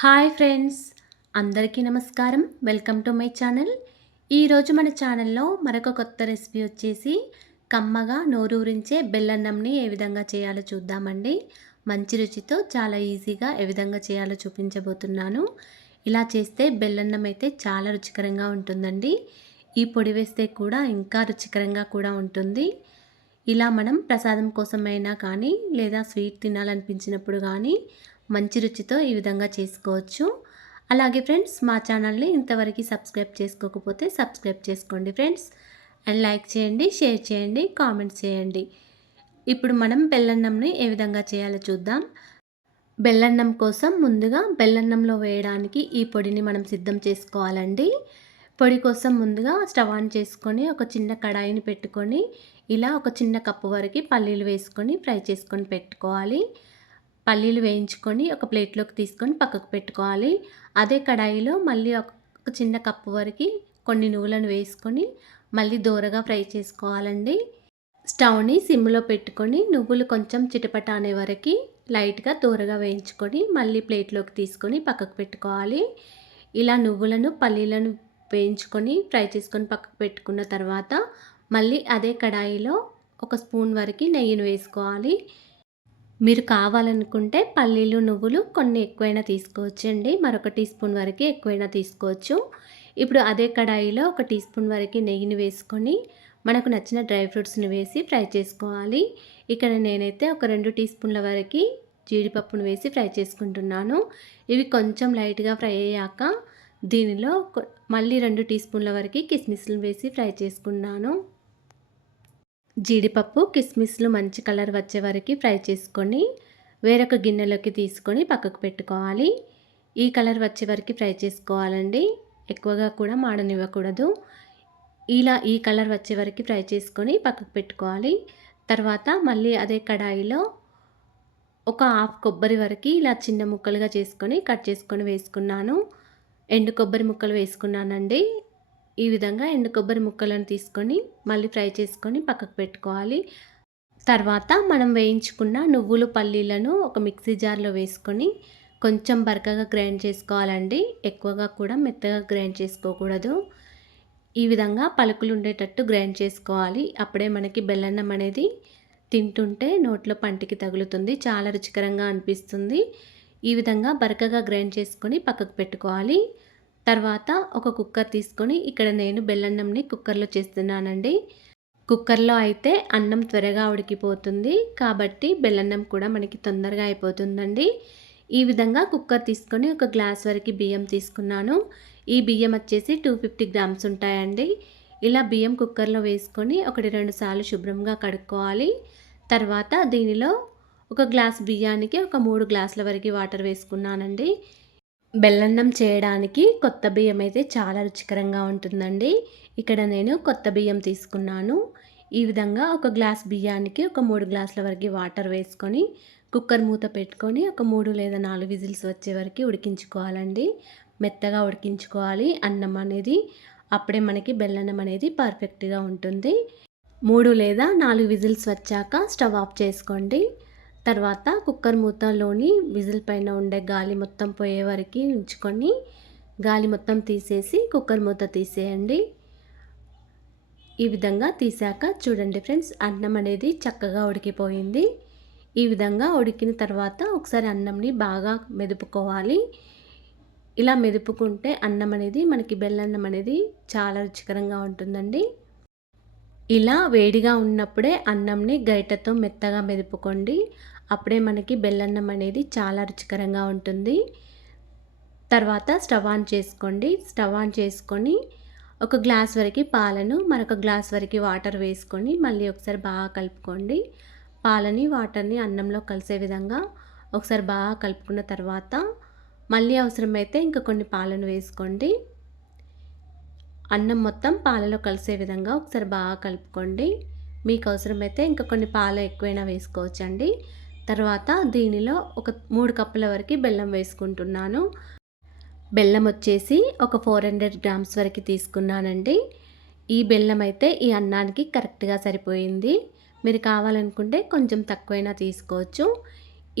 Hi friends, అందరికీ నమస్కారం. Welcome to my channel. ఈరోజు మన ఛానల్లో మరొక కొత్త రెసిపీ వచ్చేసి కమ్మగా నోరూరించే బెల్లన్నంని ఏ విధంగా చేయాలో చూద్దామండి. మంచి రుచితో చాలా ఈజీగా ఏ విధంగా చేయాలో చూపించబోతున్నాను. ఇలా చేస్తే బెల్లన్నం అయితే చాలా రుచికరంగా ఉంటుందండి. ఈ పొడి వేస్తే కూడా ఇంకా రుచికరంగా కూడా ఉంటుంది. ఇలా మనం ప్రసాదం కోసమైనా కానీ లేదా స్వీట్ తినాలనిపించినప్పుడు కానీ మంచి రుచితో ఈ విధంగా చేసుకోవచ్చు. అలాగే ఫ్రెండ్స్, మా ఛానల్ని ఇంతవరకు సబ్స్క్రైబ్ చేసుకోకపోతే సబ్స్క్రైబ్ చేసుకోండి ఫ్రెండ్స్. అండ్ లైక్ చేయండి, షేర్ చేయండి, కామెంట్స్ చేయండి. ఇప్పుడు మనం బెల్లన్నంని ఏ విధంగా చేయాలో చూద్దాం. బెల్లన్నం కోసం ముందుగా బెల్లన్నంలో వేయడానికి ఈ పొడిని మనం సిద్ధం చేసుకోవాలండి. పొడి కోసం ముందుగా స్టవ్ ఆన్ చేసుకొని ఒక చిన్న కడాయిని పెట్టుకొని ఇలా ఒక చిన్న కప్పు వరకు పల్లీలు వేసుకొని ఫ్రై చేసుకొని పెట్టుకోవాలి. పల్లీలు వేయించుకొని ఒక ప్లేట్లోకి తీసుకొని పక్కకు పెట్టుకోవాలి. అదే కడాయిలో మళ్ళీ ఒక చిన్న కప్పు వరకు కొన్ని నువ్వులను వేసుకొని మళ్ళీ దోరగా ఫ్రై చేసుకోవాలండి. స్టవ్ని సిమ్లో పెట్టుకొని నువ్వులు కొంచెం చిటపట అనే వరకు లైట్గా దోరగా వేయించుకొని మళ్ళీ ప్లేట్లోకి తీసుకొని పక్కకు పెట్టుకోవాలి. ఇలా నువ్వులను పల్లీలను వేయించుకొని ఫ్రై చేసుకొని పక్కకు పెట్టుకున్న తర్వాత మళ్ళీ అదే కడాయిలో ఒక స్పూన్ వరకు నెయ్యిని వేసుకోవాలి. మీరు కావాలనుకుంటే పల్లీలు నువ్వులు కొన్ని ఎక్కువైనా తీసుకోవచ్చండి. మరొక టీ స్పూన్ వరకు ఎక్కువైనా తీసుకోవచ్చు. ఇప్పుడు అదే కడాయిలో ఒక టీ స్పూన్ వరకు నెయ్యిని వేసుకొని మనకు నచ్చిన డ్రై ఫ్రూట్స్ని వేసి ఫ్రై చేసుకోవాలి. ఇక్కడ నేనైతే ఒక 2 టీ స్పూన్ల వరకు జీడిపప్పును వేసి ఫ్రై చేసుకుంటున్నాను. ఇవి కొంచెం లైట్గా ఫ్రై అయ్యాక దీనిలో మళ్ళీ 2 టీ స్పూన్ల వరకు కిస్మిస్లు వేసి ఫ్రై చేసుకున్నాను. జీడిపప్పు కిస్మిస్లు మంచి కలర్ వచ్చే వరకు ఫ్రై చేసుకొని వేరొక గిన్నెలోకి తీసుకొని పక్కకు పెట్టుకోవాలి. ఈ కలర్ వచ్చే వరకు ఫ్రై చేసుకోవాలండి. ఎక్కువగా కూడా మాడనివ్వకూడదు. ఇలా ఈ కలర్ వచ్చే వరకు ఫ్రై చేసుకొని పక్కకు పెట్టుకోవాలి. తర్వాత మళ్ళీ అదే కడాయిలో ఒక హాఫ్ కొబ్బరి వరకు ఇలా చిన్న ముక్కలుగా చేసుకొని కట్ చేసుకొని వేసుకున్నాను. ఎండు కొబ్బరి ముక్కలు వేసుకున్నానండి. ఈ విధంగా ఎండు కొబ్బరి ముక్కలను తీసుకొని మళ్ళీ ఫ్రై చేసుకొని పక్కకు పెట్టుకోవాలి. తర్వాత మనం వేయించుకున్న నువ్వులు పల్లీలను ఒక మిక్సీ జార్లో వేసుకొని కొంచెం బరకగా గ్రైండ్ చేసుకోవాలండి. ఎక్కువగా కూడా మెత్తగా గ్రైండ్ చేసుకోకూడదు. ఈ విధంగా పలుకులు ఉండేటట్టు గ్రైండ్ చేసుకోవాలి. అప్పుడే మనకి బెల్లన్నం అనేది తింటుంటే నోట్లో పంటికి తగులుతుంది, చాలా రుచికరంగా అనిపిస్తుంది. ఈ విధంగా బరకగా గ్రైండ్ చేసుకొని పక్కకు పెట్టుకోవాలి. తర్వాత ఒక కుక్కర్ తీసుకొని ఇక్కడ నేను బెల్లన్నంని కుక్కర్లో చేస్తున్నానండి. కుక్కర్లో అయితే అన్నం త్వరగా ఉడికిపోతుంది కాబట్టి బెల్లన్నం కూడా మనకి తొందరగా అయిపోతుందండి. ఈ విధంగా కుక్కర్ తీసుకొని ఒక గ్లాస్ వరకు బియ్యం తీసుకున్నాను. ఈ బియ్యం వచ్చేసి 250 గ్రామ్స్ ఉంటాయండి. ఇలా బియ్యం కుక్కర్లో వేసుకొని 1-2 సార్లు శుభ్రంగా కడుక్కోవాలి. తర్వాత దీనిలో ఒక గ్లాస్ బియ్యానికి ఒక 3 గ్లాసుల వరకు వాటర్ వేసుకున్నానండి. బెల్లన్నం చేయడానికి కొత్త బియ్యం అయితే చాలా రుచికరంగా ఉంటుందండి. ఇక్కడ నేను కొత్త బియ్యం తీసుకున్నాను. ఈ విధంగా ఒక గ్లాస్ బియ్యానికి ఒక 3 గ్లాసుల వరకు వాటర్ వేసుకొని కుక్కర్ మూత పెట్టుకొని ఒక 3 లేదా 4 విజిల్స్ వచ్చే వరకు ఉడికించుకోవాలండి. మెత్తగా ఉడికించుకోవాలి అన్నం అనేది. అప్పుడే మనకి బెల్లన్నం అనేది పర్ఫెక్ట్గా ఉంటుంది. 3 లేదా 4 విజిల్స్ వచ్చాక స్టవ్ ఆఫ్ చేసుకోండి. తర్వాత కుక్కర్ మూతలోని విజిల్ పైన ఉండే గాలి మొత్తం పోయే వరకు ఉంచుకొని గాలి మొత్తం తీసేసి కుక్కర్ మూత తీసేయండి. ఈ విధంగా తీసాక చూడండి ఫ్రెండ్స్, అన్నం అనేది చక్కగా ఉడికిపోయింది. ఈ విధంగా ఉడికిన తర్వాత ఒకసారి అన్నంని బాగా మెదుపుకోవాలి. ఇలా మెదుపుకుంటే అన్నం అనేది మనకి బెల్లన్నం అనేది చాలా రుచికరంగా ఉంటుందండి. ఇలా వేడిగా ఉన్నప్పుడే అన్నంని గరిటెతో మెత్తగా మెదుపుకోండి. అప్పుడే మనకి బెల్లన్నం అనేది చాలా రుచికరంగా ఉంటుంది. తర్వాత స్టవ్ ఆన్ చేసుకోండి. స్టవ్ ఆన్ చేసుకొని ఒక గ్లాస్ వరకు పాలను మరొక గ్లాస్ వరకు వాటర్ వేసుకొని మళ్ళీ ఒకసారి బాగా కలుపుకోండి. పాలని వాటర్ని అన్నంలో కలిసే విధంగా ఒకసారి బాగా కలుపుకున్న తర్వాత మళ్ళీ అవసరమైతే ఇంకా కొన్ని పాలను వేసుకోండి. అన్నం మొత్తం పాలలో కలిసే విధంగా ఒకసారి బాగా కలుపుకోండి. మీకు అవసరమైతే ఇంకా కొన్ని పాలు ఎక్కువైనా వేసుకోవచ్చండి. తర్వాత దీనిలో ఒక 3 కప్పుల వరకు బెల్లం వేసుకుంటున్నాను. బెల్లం వచ్చేసి ఒక 400 గ్రామ్స్ వరకు తీసుకున్నానండి. ఈ బెల్లం అయితే ఈ అన్నానికి కరెక్ట్గా సరిపోయింది. మీరు కావాలనుకుంటే కొంచెం తక్కువైనా తీసుకోవచ్చు.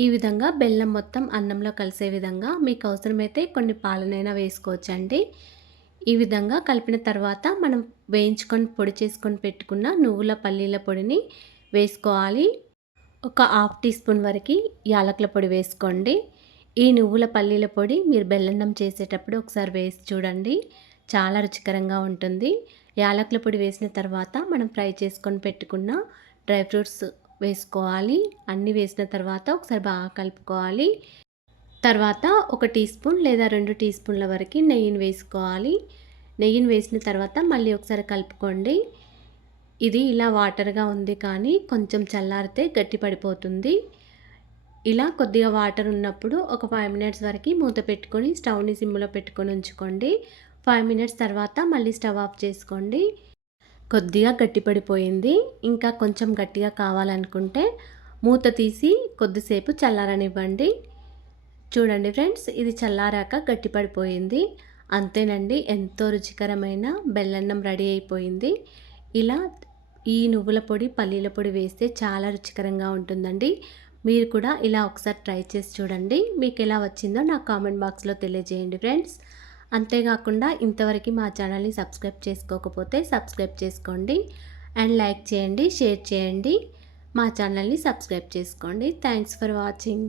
ఈ విధంగా బెల్లం మొత్తం అన్నంలో కలిసే విధంగా మీకు అవసరమైతే కొన్ని పాలనైనా వేసుకోవచ్చండి. ఈ విధంగా కలిపిన తర్వాత మనం వేయించుకొని పొడి చేసుకొని పెట్టుకున్న నువ్వుల పల్లీల పొడిని వేసుకోవాలి. ఒక హాఫ్ టీ స్పూన్ వరకు యాలకుల పొడి వేసుకోండి. ఈ నువ్వుల పల్లీల పొడి మీరు బెల్లన్నం చేసేటప్పుడు ఒకసారి వేసి చూడండి, చాలా రుచికరంగా ఉంటుంది. యాలకుల పొడి వేసిన తర్వాత మనం ఫ్రై చేసుకొని పెట్టుకున్న డ్రై ఫ్రూట్స్ వేసుకోవాలి. అన్నీ వేసిన తర్వాత ఒకసారి బాగా కలుపుకోవాలి. తర్వాత ఒక టీ స్పూన్ లేదా 2 టీ స్పూన్ల వరకు నెయ్యిని వేసుకోవాలి. నెయ్యిని వేసిన తర్వాత మళ్ళీ ఒకసారి కలుపుకోండి. ఇది ఇలా వాటర్గా ఉంది కానీ కొంచెం చల్లారితే గట్టి పడిపోతుంది. ఇలా కొద్దిగా వాటర్ ఉన్నప్పుడు ఒక 5 మినిట్స్ వరకు మూత పెట్టుకొని స్టవ్ని సిమ్లో పెట్టుకొని ఉంచుకోండి. 5 మినిట్స్ తర్వాత మళ్ళీ స్టవ్ ఆఫ్ చేసుకోండి. కొద్దిగా గట్టి పడిపోయింది. ఇంకా కొంచెం గట్టిగా కావాలనుకుంటే మూత తీసి కొద్దిసేపు చల్లారనివ్వండి. చూడండి ఫ్రెండ్స్, ఇది చల్లారాక గట్టి పడిపోయింది. అంతేనండి, ఎంతో రుచికరమైన బెల్లన్నం రెడీ అయిపోయింది. ఇలా ఈ నువ్వుల పొడి పల్లీల పొడి వేస్తే చాలా రుచికరంగా ఉంటుందండి. మీరు కూడా ఇలా ఒకసారి ట్రై చేసి చూడండి. మీకు ఎలా వచ్చిందో నాకు కామెంట్ బాక్స్లో తెలియజేయండి ఫ్రెండ్స్. అంతేకాకుండా ఇంతవరకు మా ఛానల్ని సబ్స్క్రైబ్ చేసుకోకపోతే సబ్స్క్రైబ్ చేసుకోండి అండ్ లైక్ చేయండి, షేర్ చేయండి. మా ఛానల్ని సబ్స్క్రైబ్ చేసుకోండి. Thanks for watching.